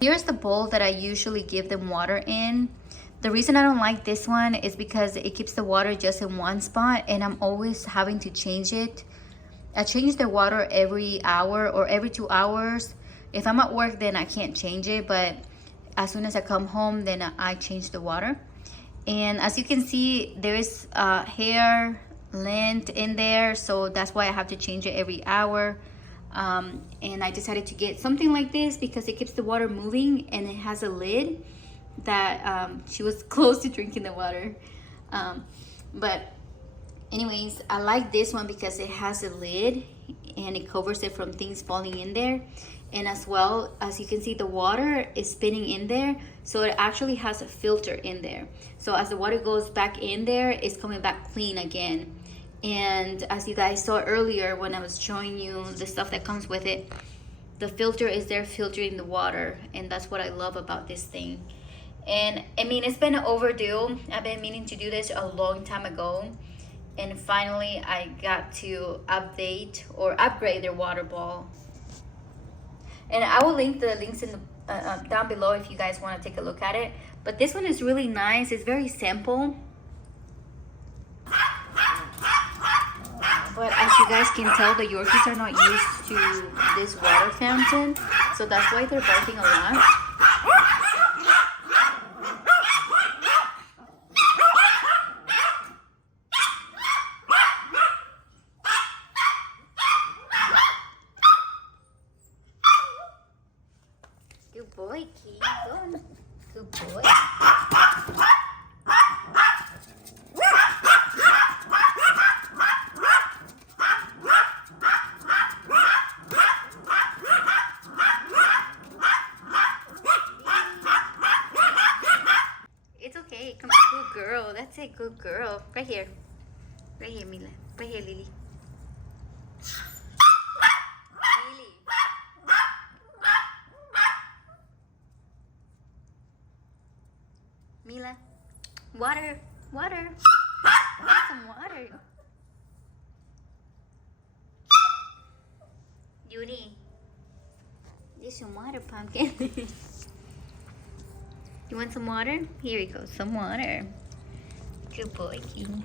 Here's the bowl that I usually give them water in. The reason I don't like this one is because it keeps the water just in one spot and I'm always having to change it. I change the water every hour or every 2 hours. If I'm at work, then I can't change it, but as soon as I come home, then I change the water. And as you can see, there is hair lint in there, so that's why I have to change it every hour. And I decided to get something like this because it keeps the water moving and it has a lid that she was close to drinking the water. But anyways, I like this one because it has a lid and it covers it from things falling in there. And as well, as you can see, the water is spinning in there, so it actually has a filter in there. So as the water goes back in there, it's coming back clean again. And as you guys saw earlier when I was showing you the stuff that comes with it, the filter is there filtering the water, and that's what I love about this thing. And I mean, it's been overdue. I've been meaning to do this a long time ago, and finally I got to update or upgrade their water ball. And I will link the links in the down below if you guys want to take a look at it. But this one is really nice. It's very simple. But as you guys can tell, the Yorkies are not used to this water fountain, so that's why they're barking a lot. Good boy, King. Go on. Good boy. It's okay. Come on, good girl. That's it, good girl. Right here. Right here, Mila. Right here, Lily. Mila, water, water, need some water. Judy, need some water, Pumpkin. You want some water? Here we go, some water. Good boy, King.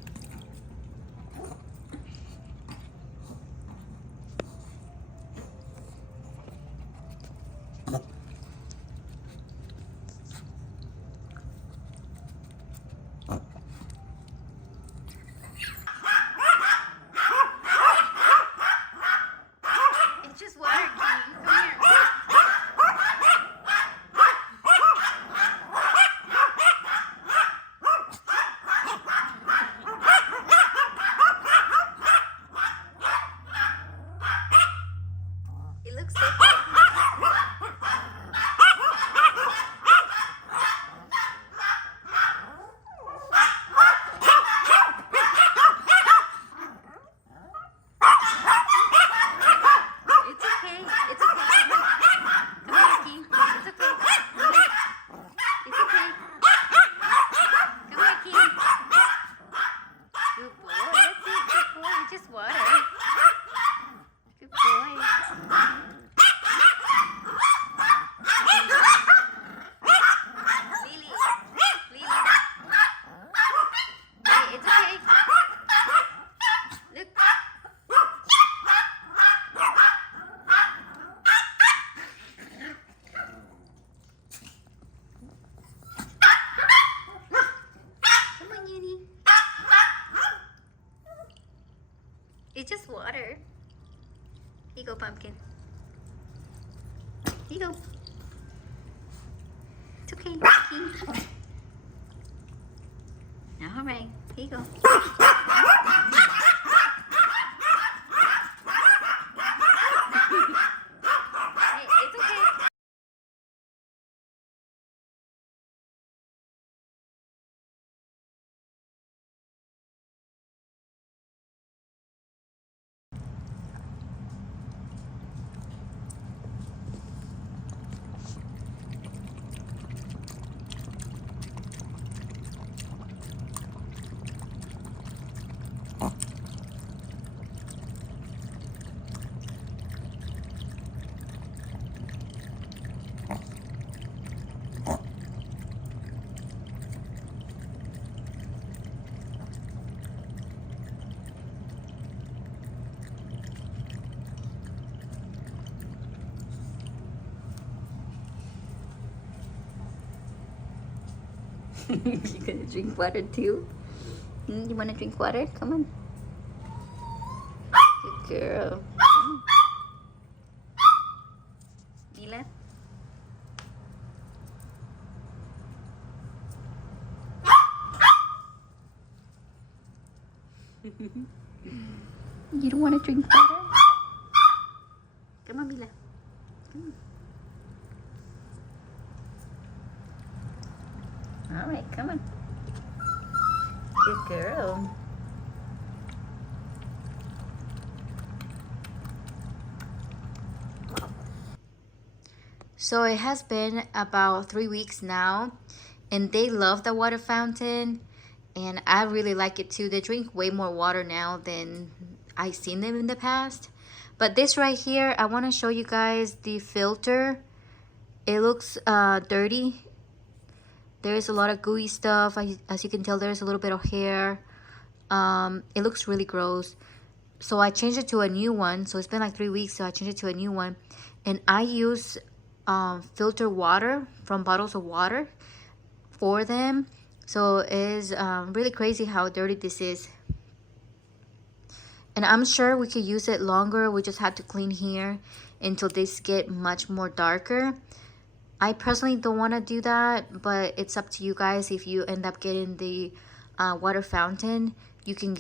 It's just water. Here you go, Pumpkin. Here you go. It's okay, Yorkie. All right, here you go. Hey, it's okay. You gonna drink water too? You wanna drink water? Come on. Good girl. Mila? You don't wanna drink water? Come on, Mila. Come on. All right, come on. Good girl. So it has been about 3 weeks now, and they love the water fountain, and I really like it too. They drink way more water now than I've seen them in the past. But this right here, I want to show you guys the filter. It looks dirty. There's a lot of gooey stuff. As you can tell, there's a little bit of hair. It looks really gross. So I changed it to a new one. So it's been like 3 weeks, so I changed it to a new one. And I use filter water from bottles of water for them. So it is really crazy how dirty this is. And I'm sure we could use it longer. We just have to clean here until this get much more darker. I personally don't want to do that, but it's up to you guys. If you end up getting the water fountain, you can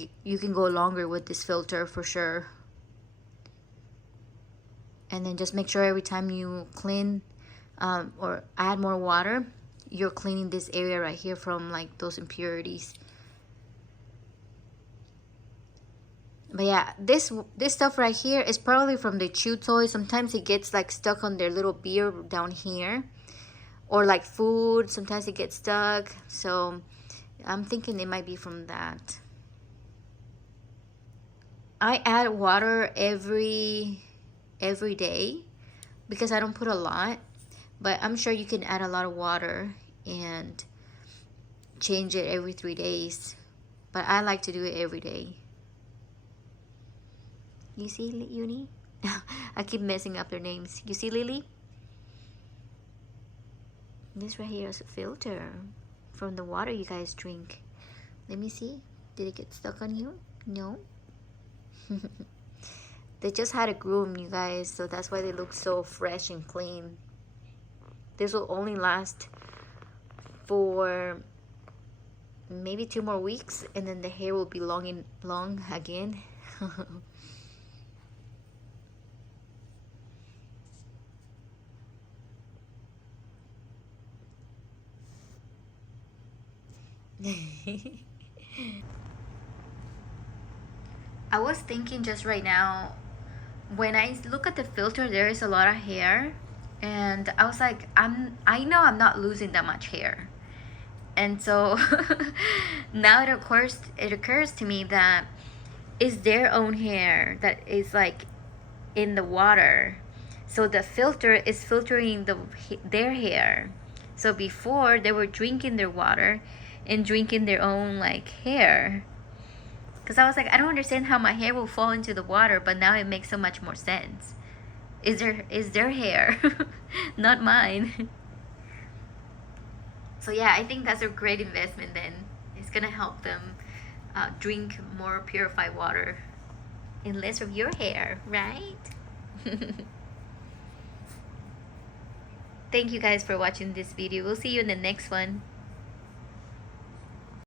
go longer with this filter for sure. And then just make sure every time you clean or add more water, you're cleaning this area right here from like those impurities. But yeah, this stuff right here is probably from the chew toy. Sometimes it gets like stuck on their little beard down here, or like food, sometimes it gets stuck. So I'm thinking it might be from that. I add water every day because I don't put a lot, but I'm sure you can add a lot of water and change it every 3 days, but I like to do it every day. You see, Uni? I keep messing up their names. You see, Lily? This right here is a filter from the water you guys drink. Let me see. Did it get stuck on you? No. They just had a groom, you guys, so that's why they look so fresh and clean. This will only last for maybe 2 more weeks, and then the hair will be long again. I was thinking just right now, when I look at the filter, there is a lot of hair, and I was like, I know I'm not losing that much hair. And so now it occurs to me that it's their own hair that is like in the water. So the filter is filtering their hair. So before, they were drinking their water and drinking their own like hair. Because I was like, I don't understand how my hair will fall into the water, but now it makes so much more sense. Is their hair, not mine. So yeah, I think that's a great investment then. It's gonna help them drink more purified water and less of your hair, right? Thank you guys for watching this video. We'll see you in the next one.